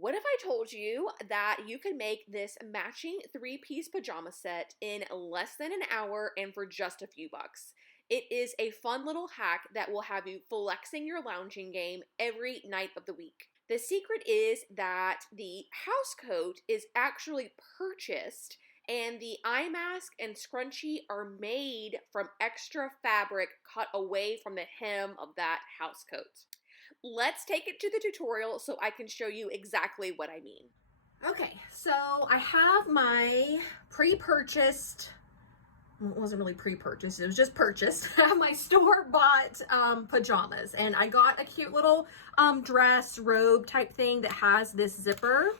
What if I told you that you can make this matching three-piece pajama set in less than an hour and for just a few bucks? It is a fun little hack that will have you flexing your lounging game every night of the week. The secret is that the housecoat is actually purchased and the eye mask and scrunchie are made from extra fabric cut away from the hem of that housecoat. Let's take it to the tutorial so I can show you exactly what I mean. Okay, so I have my pre-purchased, well, it wasn't really pre-purchased, it was just purchased. I have my store-bought pajamas, and I got a cute little dress robe type thing that has this zipper.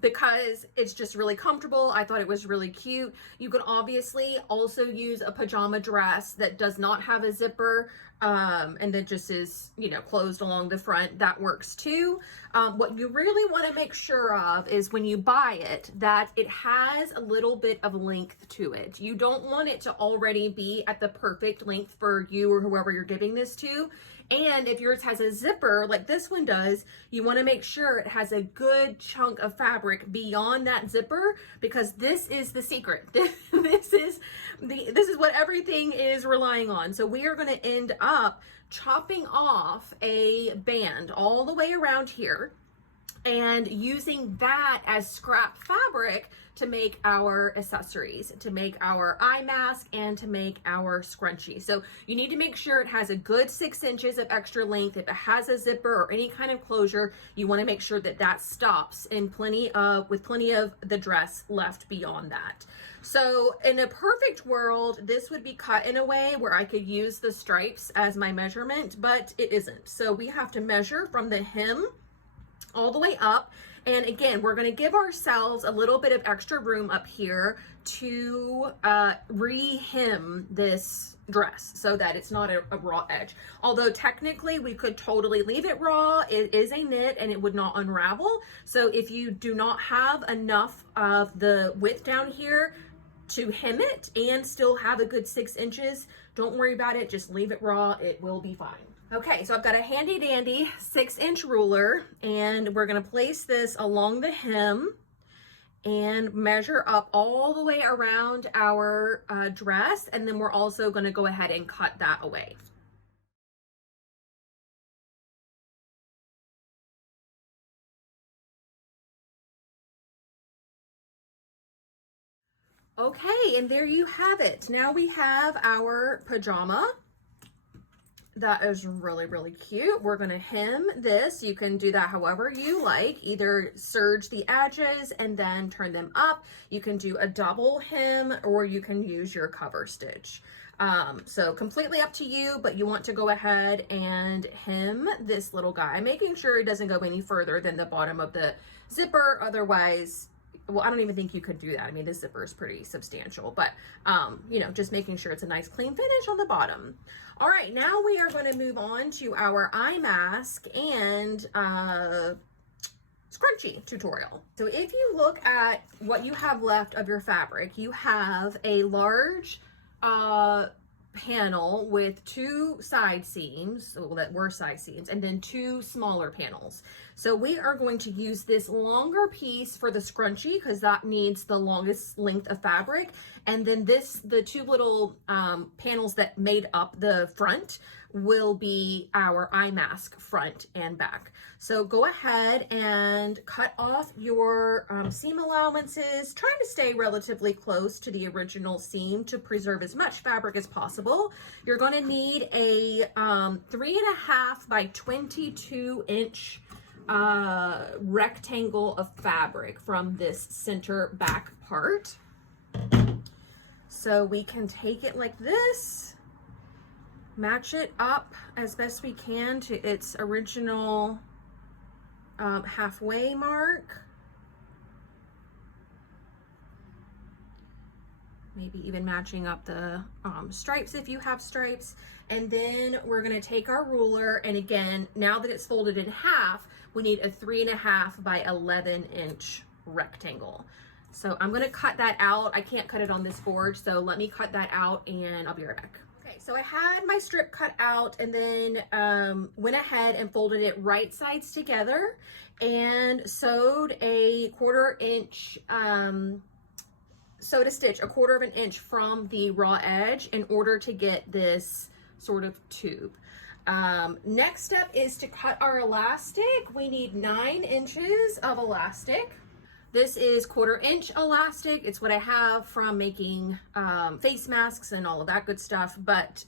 Because it's just really comfortable. I thought it was really cute. You can obviously also use a pajama dress that does not have a zipper, and that just is, you know, closed along the front. That works too. What you really want to make sure of is when you buy it, that it has a little bit of length to it. You don't want it to already be at the perfect length for you or whoever you're giving this to. And if yours has a zipper like this one does, you want to make sure it has a good chunk of fabric beyond that zipper, because this is the secret. This is what everything is relying on. So we are going to end up chopping off a band all the way around here and using that as scrap fabric to make our accessories, to make our eye mask, and to make our scrunchie. So you need to make sure it has a good 6 inches of extra length. If it has a zipper or any kind of closure, you want to make sure that that stops in with plenty of the dress left beyond that. So in a perfect world, this would be cut in a way where I could use the stripes as my measurement, but it isn't. So we have to measure from the hem all the way up. And again, we're going to give ourselves a little bit of extra room up here to re-hem this dress so that it's not a raw edge. Although technically we could totally leave it raw. It is a knit and it would not unravel. So if you do not have enough of the width down here to hem it and still have a good 6 inches, don't worry about it. Just leave it raw. It will be fine. Okay, so I've got a handy dandy 6-inch ruler, and we're gonna place this along the hem and measure up all the way around our dress, and then we're also gonna go ahead and cut that away. Okay, and there you have it. Now we have our pajama. That is really, really cute. We're going to hem this. You can do that however you like. Either serge the edges and then turn them up. You can do a double hem, or you can use your cover stitch. So completely up to you, but you want to go ahead and hem this little guy, making sure it doesn't go any further than the bottom of the zipper. Otherwise, well, I don't even think you could do that. I mean, this zipper is pretty substantial, but, you know, just making sure it's a nice clean finish on the bottom. All right, now we are going to move on to our eye mask and scrunchie tutorial. So if you look at what you have left of your fabric, you have a large panel with 2 side seams, well, that were side seams, and then 2 smaller panels. So we are going to use this longer piece for the scrunchie because that needs the longest length of fabric. And then the 2 little panels that made up the front will be our eye mask front and back. So go ahead and cut off your seam allowances, trying to stay relatively close to the original seam to preserve as much fabric as possible. You're going to need a 3.5 by 22 inch rectangle of fabric from this center back part. So we can take it like this, match it up as best we can to its original halfway mark. Maybe even matching up the stripes if you have stripes. And then we're gonna take our ruler, and again, now that it's folded in half, we need a 3.5 by 11 inch rectangle. So I'm gonna cut that out. I can't cut it on this board, so let me cut that out and I'll be right back. Okay, so I had my strip cut out and then went ahead and folded it right sides together and sewed a 1/4 inch, sewed a stitch 1/4 of an inch from the raw edge in order to get this sort of tube. Next step is to cut our elastic. We need 9 inches of elastic. This is 1/4 inch elastic. It's what I have from making face masks and all of that good stuff, but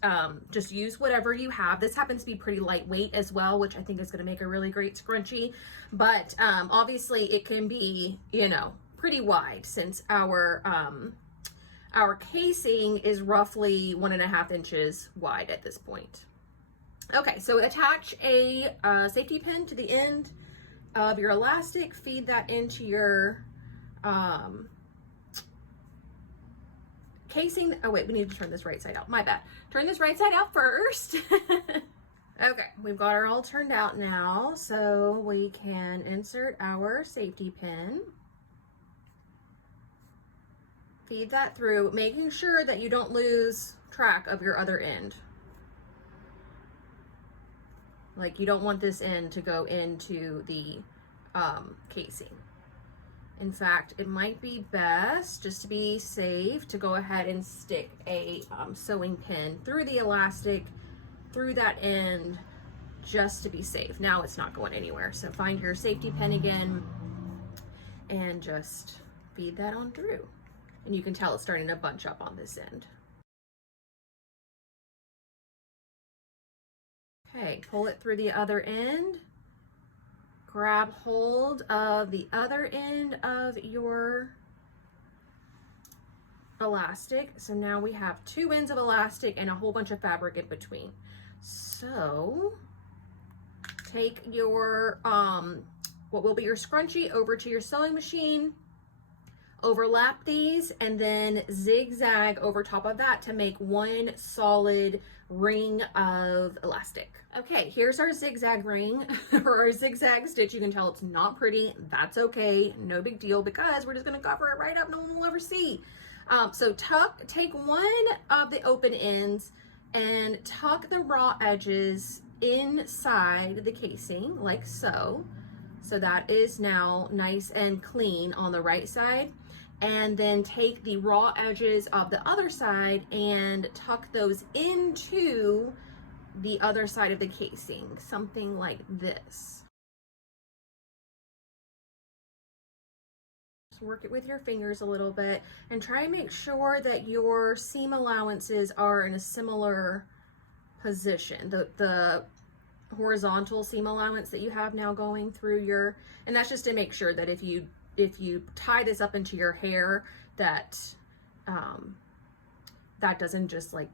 just use whatever you have. This happens to be pretty lightweight as well, which I think is going to make a really great scrunchie, but obviously it can be, you know, pretty wide since our casing is roughly 1.5 inches wide at this point. Okay, so attach a safety pin to the end of your elastic, feed that into your casing. Oh wait, we need to turn this right side out. My bad. Turn this right side out first. Okay, we've got her all turned out now, so we can insert our safety pin. Feed that through, making sure that you don't lose track of your other end. Like, you don't want this end to go into the casing. In fact, it might be best, just to be safe, to go ahead and stick a sewing pin through the elastic, through that end, just to be safe. Now it's not going anywhere. So find your safety pin again and just feed that on through. And you can tell it's starting to bunch up on this end. Okay, pull it through the other end. Grab hold of the other end of your elastic. So now we have 2 ends of elastic and a whole bunch of fabric in between. So take your, what will be your scrunchie over to your sewing machine, overlap these, and then zigzag over top of that to make one solid ring of elastic. Okay, here's our zigzag ring or our zigzag stitch. You can tell it's not pretty. That's okay, no big deal, because we're just gonna cover it right up. No one will ever see. So take one of the open ends and tuck the raw edges inside the casing like so. So that is now nice and clean on the right side. And then take the raw edges of the other side and tuck those into the other side of the casing, something like this. Just work it with your fingers a little bit and try and make sure that your seam allowances are in a similar position. The horizontal seam allowance that you have now going through your, and that's just to make sure that if you tie this up into your hair, that that doesn't just like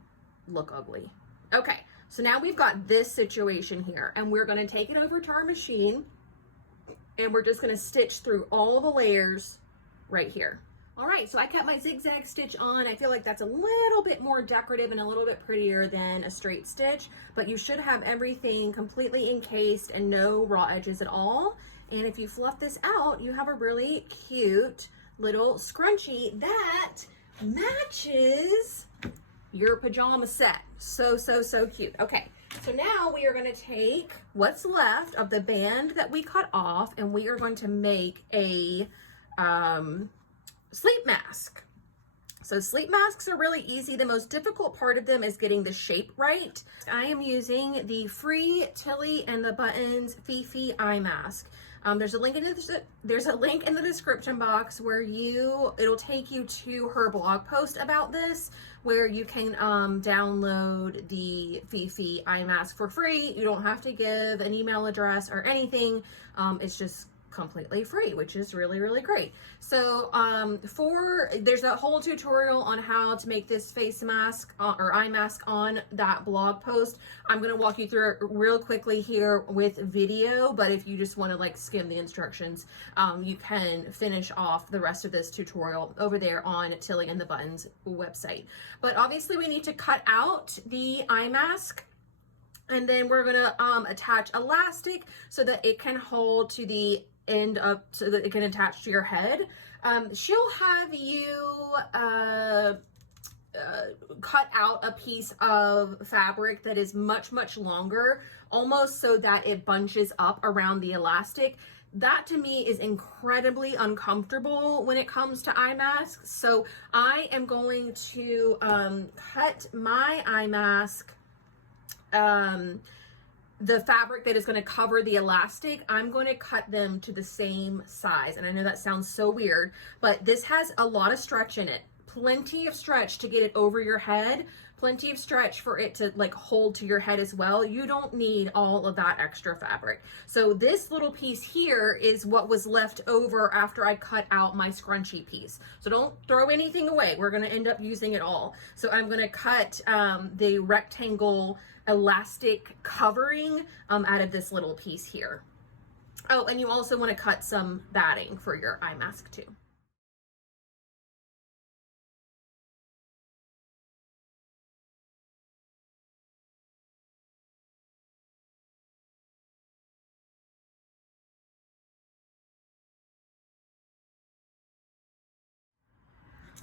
look ugly. Okay, so now we've got this situation here, and we're going to take it over to our machine and we're just going to stitch through all the layers right here. All right, so I kept my zigzag stitch on. I feel like that's a little bit more decorative and a little bit prettier than a straight stitch, but you should have everything completely encased and no raw edges at all. And if you fluff this out, you have a really cute little scrunchie that matches your pajama set. So, so, so cute. Okay, so now we are going to take what's left of the band that we cut off, and we are going to make a sleep mask. So sleep masks are really easy. The most difficult part of them is getting the shape right. I am using the Free Tilly and the Buttons Fifi eye mask. There's a link in the description box where it'll take you to her blog post about this, where you can download the Fifi eye mask for free. You don't have to give an email address or anything. It's just completely free, which is really, really great. So there's a whole tutorial on how to make this face mask or eye mask on that blog post. I'm going to walk you through it real quickly here with video, but if you just want to like skim the instructions, you can finish off the rest of this tutorial over there on Tilly and the Buttons website. But obviously we need to cut out the eye mask, and then we're going to attach elastic so that it can hold to the end up, so that it can attach to your head. She'll have you cut out a piece of fabric that is much, much longer, almost so that it bunches up around the elastic. That to me is incredibly uncomfortable when it comes to eye masks. So I am going to cut my eye mask, the fabric that is going to cover the elastic, I'm going to cut them to the same size. And I know that sounds so weird, but this has a lot of stretch in it. Plenty of stretch to get it over your head, plenty of stretch for it to like hold to your head as well. You don't need all of that extra fabric. So this little piece here is what was left over after I cut out my scrunchie piece. So don't throw anything away. We're going to end up using it all. So I'm going to cut the rectangle elastic covering out of this little piece here. Oh, and you also want to cut some batting for your eye mask too.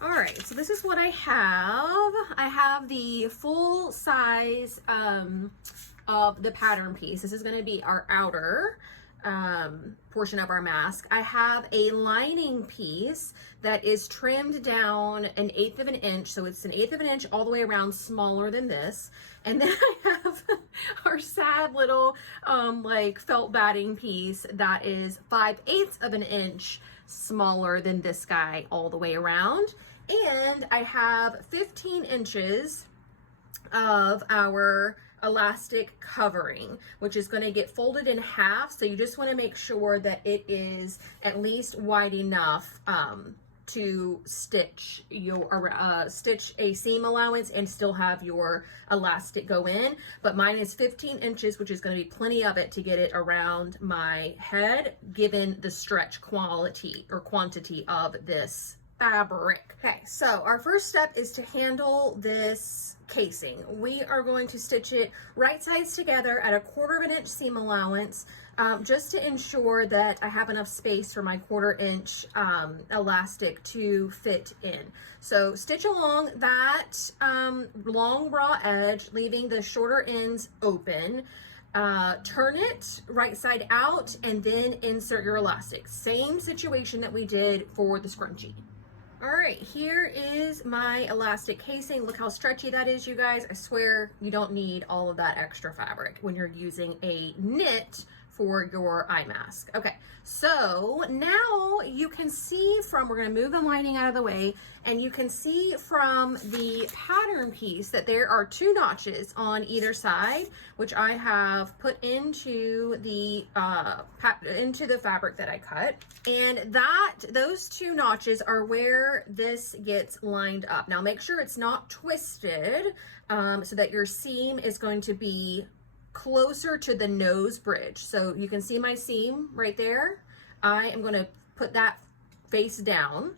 All right, so this is what I have. I have the full size of the pattern piece. This is going to be our outer portion of our mask. I have a lining piece that is trimmed down 1/8 of an inch. So it's 1/8 of an inch all the way around, smaller than this. And then I have our sad little like felt batting piece that is 5/8 of an inch smaller than this guy all the way around. And I have 15 inches of our elastic covering, which is going to get folded in half. So you just want to make sure that it is at least wide enough to stitch your stitch a seam allowance and still have your elastic go in. But mine is 15 inches, which is going to be plenty of it to get it around my head, given the stretch quality or quantity of this fabric. Okay, so our first step is to handle this casing. We are going to stitch it right sides together at 1/4 of an inch seam allowance, just to ensure that I have enough space for my 1/4 inch elastic to fit in. So stitch along that long raw edge, leaving the shorter ends open. Turn it right side out and then insert your elastic. Same situation that we did for the scrunchie. All right, here is my elastic casing. Look how stretchy that is, you guys. I swear you don't need all of that extra fabric when you're using a knit for your eye mask. Okay, so now you can see from, we're gonna move the lining out of the way, and you can see from the pattern piece that there are 2 notches on either side, which I have put into the fabric that I cut. And those 2 notches are where this gets lined up. Now make sure it's not twisted, so that your seam is going to be closer to the nose bridge. So you can see my seam right there. I am going to put that face down,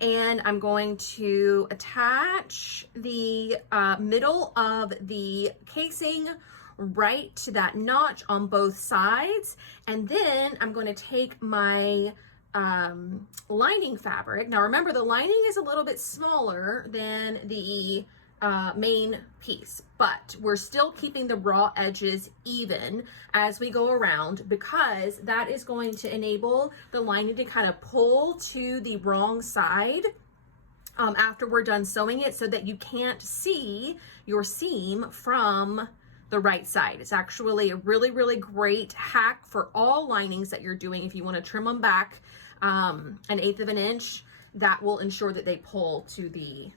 and I'm going to attach the middle of the casing right to that notch on both sides. And then I'm going to take my lining fabric. Now remember, the lining is a little bit smaller than the main piece, but we're still keeping the raw edges even as we go around, because that is going to enable the lining to kind of pull to the wrong side after we're done sewing it, so that you can't see your seam from the right side. It's actually a really, really great hack for all linings that you're doing. If you want to trim them back 1/8 of an inch, that will ensure that they pull to the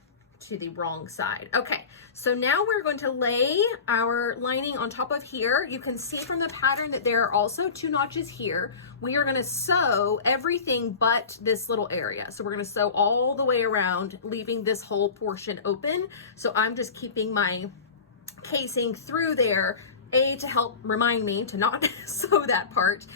wrong side. Okay, so now we're going to lay our lining on top of here. You can see from the pattern that there are also 2 notches here. We are going to sew everything but this little area. So we're going to sew all the way around, leaving this whole portion open. So I'm just keeping my casing through there, to help remind me to not sew that part,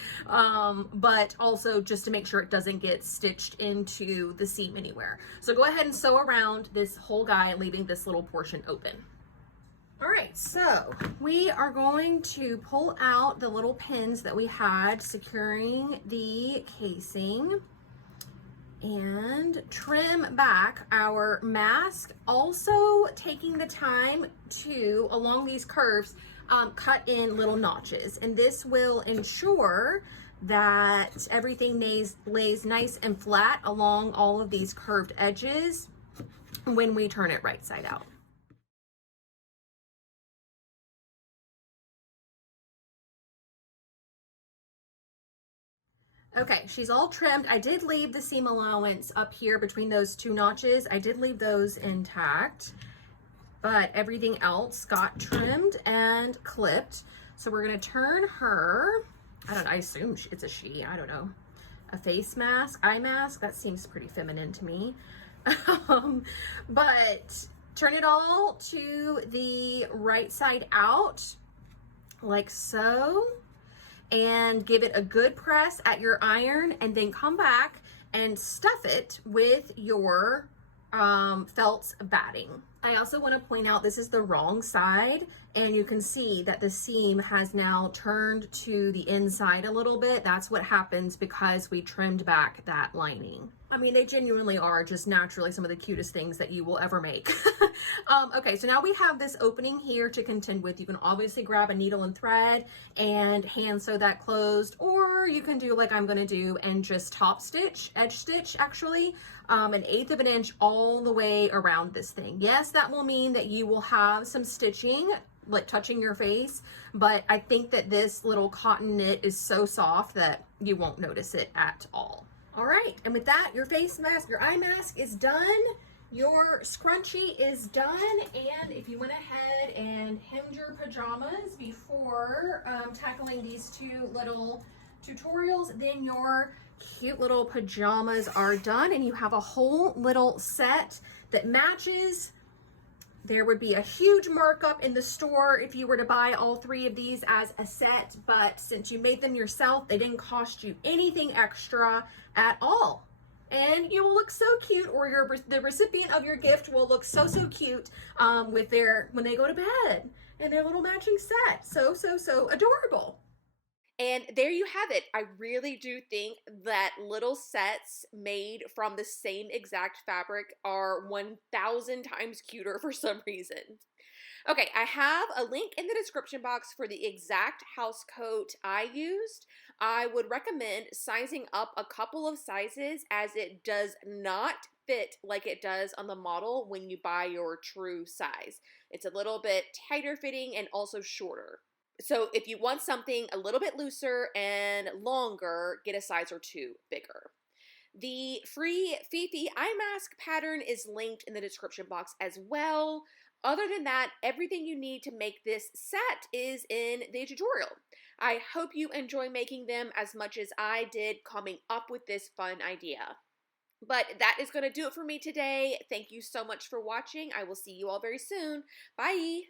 but also just to make sure it doesn't get stitched into the seam anywhere. So go ahead and sew around this whole guy, leaving this little portion open. All right, so we are going to pull out the little pins that we had securing the casing. and trim back our mask, also taking the time to, along these curves, cut in little notches, and this will ensure that everything lays nice and flat along all of these curved edges when we turn it right side out. Okay, she's all trimmed. I did leave the seam allowance up here between those two notches. I did leave those intact, but everything else got trimmed and clipped. So we're gonna turn her, I assume it's a she, I don't know. A face mask, eye mask, that seems pretty feminine to me. But turn it all to the right side out, like so, and give it a good press at your iron, and then come back and stuff it with your felt batting. I also want to point out this is the wrong side, and you can see that the seam has now turned to the inside a little bit. That's what happens because we trimmed back that lining. I mean, they genuinely are just naturally some of the cutest things that you will ever make. Okay, so now we have this opening here to contend with. You can obviously grab a needle and thread and hand sew that closed, or you can do like I'm gonna do and just top stitch, edge stitch actually, 1/8 of an inch all the way around this thing. Yes, that will mean that you will have some stitching like touching your face, but I think that this little cotton knit is so soft that you won't notice it at all. All right, and with that, your face mask, your eye mask is done. Your scrunchie is done, and if you went ahead and hemmed your pajamas before tackling these two little tutorials, then your cute little pajamas are done, and you have a whole little set that matches. There would be a huge markup in the store if you were to buy all 3 of these as a set, but since you made them yourself, they didn't cost you anything extra at all. And you will look so cute, or the recipient of your gift will look so cute with when they go to bed in their little matching set. So adorable. And there you have it. I really do think that little sets made from the same exact fabric are 1,000 times cuter for some reason. Okay, I have a link in the description box for the exact house coat I used. I would recommend sizing up a couple of sizes, as it does not fit like it does on the model when you buy your true size. It's a little bit tighter fitting and also shorter. So if you want something a little bit looser and longer, get a size or 2 bigger. The free Fifi eye mask pattern is linked in the description box as well. Other than that, everything you need to make this set is in the tutorial. I hope you enjoy making them as much as I did coming up with this fun idea. But that is going to do it for me today. Thank you so much for watching. I will see you all very soon. Bye!